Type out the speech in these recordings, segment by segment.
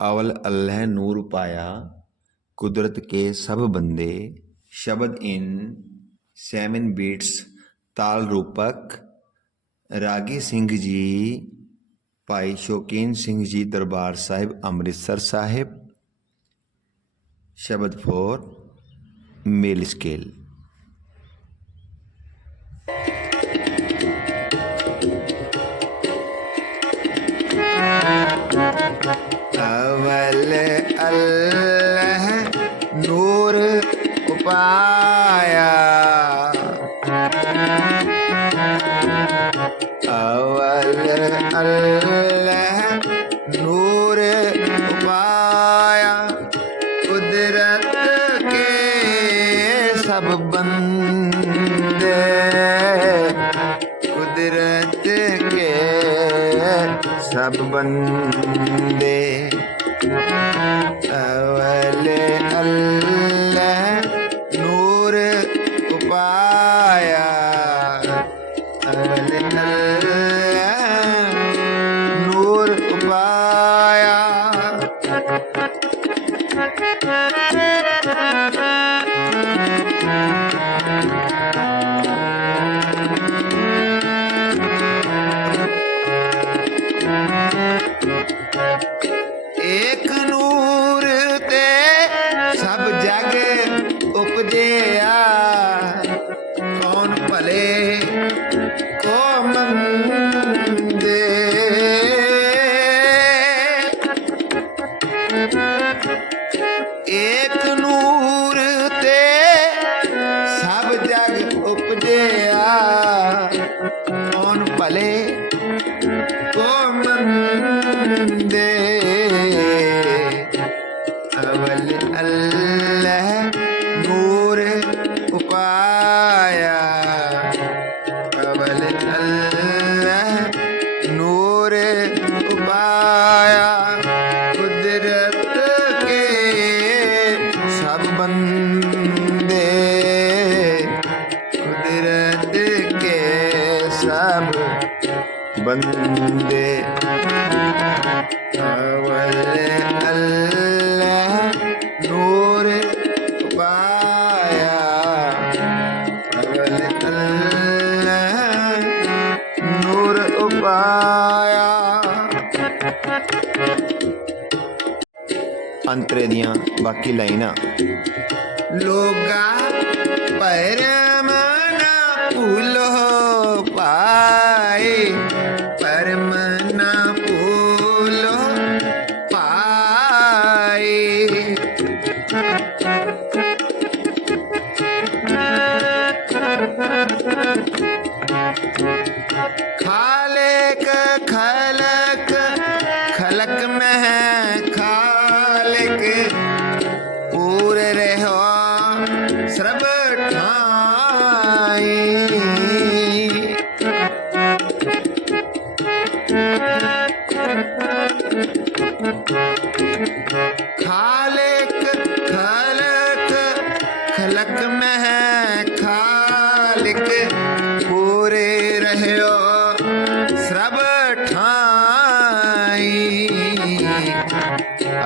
ਅਵਲ ਅੱਲ੍ਹ ਨੂਰ ਪਾਇਆ ਕੁਦਰਤ ਕੇ ਸਭ ਬੰਦੇ ਸ਼ਬਦ ਇਨ 7 ਬੀਟਸ ਤਾਲ ਰੂਪਕ ਰਾਗੀ ਸਿੰਘ ਜੀ ਭਾਈ ਸ਼ੋਕੀਨ ਸਿੰਘ ਜੀ ਦਰਬਾਰ ਸਾਹਿਬ ਅੰਮ੍ਰਿਤਸਰ ਸਾਹਿਬ ਸ਼ਬਦ 4 ਮੇਲ ਸਕੇਲ ਅਵਲ ਅੱਲ੍ਹ ਨੂਰ ਉਪਾਇਆ ਅਵਲ ਅੱਲ੍ਹ ਨੂਰ ਉਪਾਇਆ ਕੁਦਰਤ ਕੇ ਸਭ ਬੰਦੇ ਕੁਦਰਤ ਕੇ ਸਭ ਬੰਦੇ ਅਵਲ ਅੱਲ੍ਹ ਨੂਰ ਉਪਾਇਆ ਅਵਲ ਅੱਲ੍ਹ ਨੂਰ ਉਪਾਇਆ ਕੁਦਰਤ ਕੇ ਸਭ ਬੰਦੇ ਕੁਦਰਤ ਕੇ ਸਭ ਬੰਦੇ ਅਵਲ ਅੱਲ੍ਹ ਅੰਤਰੇ ਦੀਆਂ ਬਾਕੀ ਲਾਈਨਾਂ। ਲੋਗਾ ਪਰਮ ਨਾ ਭੁਲੋ ਪਾਏ ਪਰਮ ਨਾ ਭੂਲੋ ਪਾਏ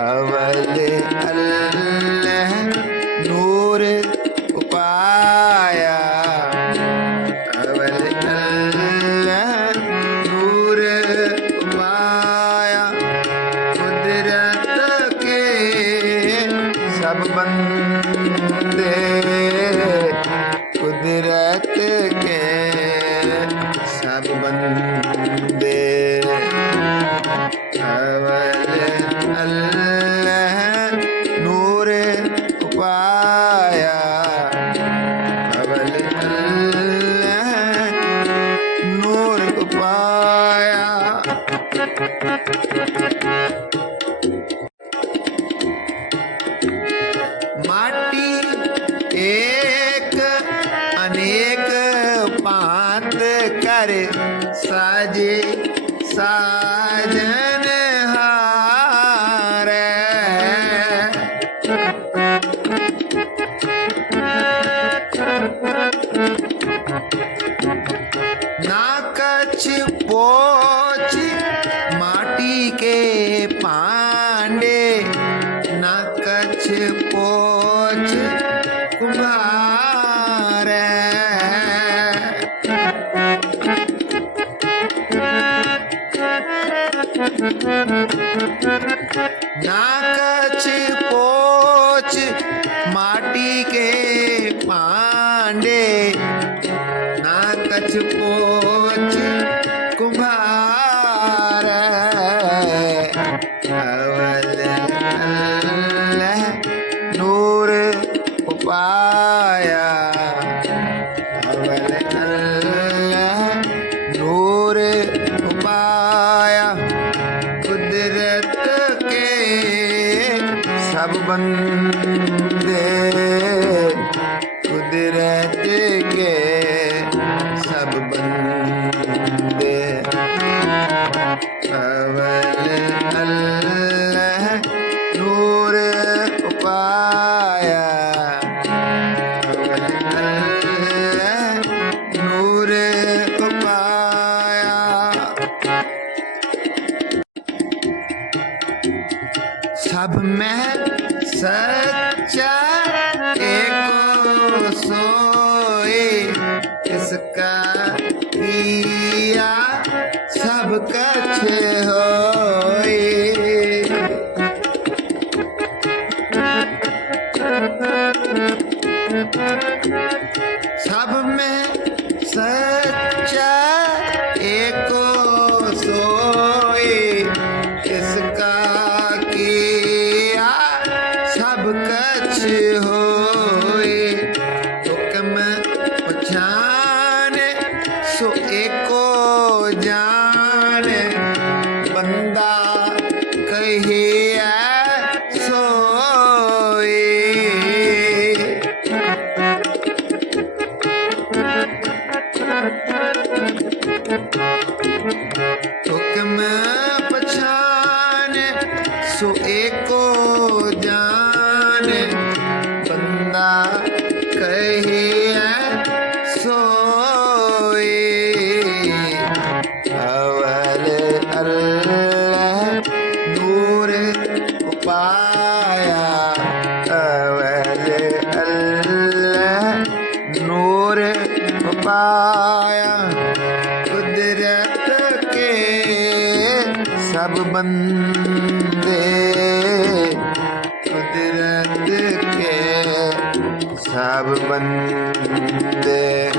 அவளே அல்ல नूर बंदे कुदरत के सब बंदे अवल अल्लाह नूर पाया अवल अल्लाह नूर पाया सब महल স্যার ਹੁਕਮ ਪਛਾਨ ਸੋ ਏਕੋ ਜਾਨ ਬੰਦਾ ਕਹੇ ਸੋਏ ਅਵਲ ਅੱਲਾ ਨੂਰ ਉਪਾਇਆ ਅਵਲ ਅੱਲਾ ਨੂਰ ਉਪਾਇਆ ਬੰਦੇ ਕੁਦਰਤ ਕੇ ਸਭ ਬੰਦੇ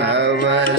ਅਵਲ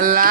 la.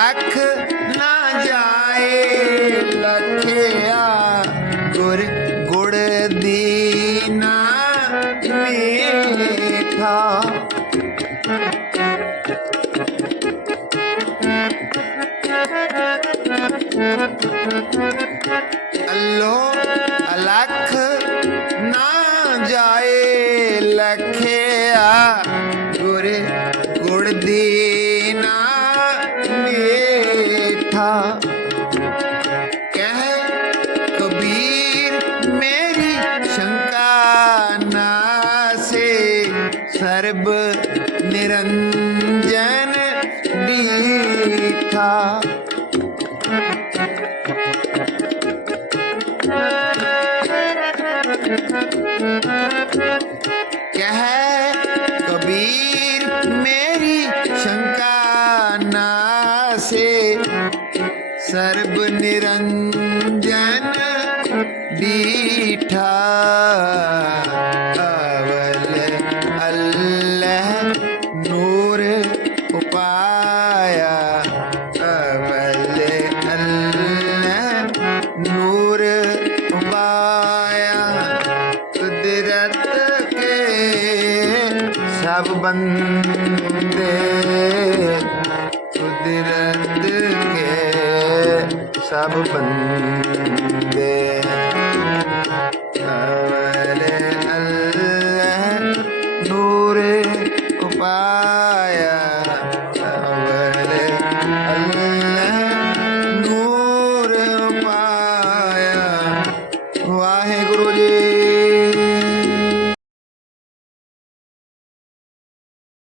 ਸਰਬ ਨਿਰੰਤ ਸਭ ਬੰਦੇ ਕੁਦਰਤ ਕੇ ਸਭ ਬੰਦੇ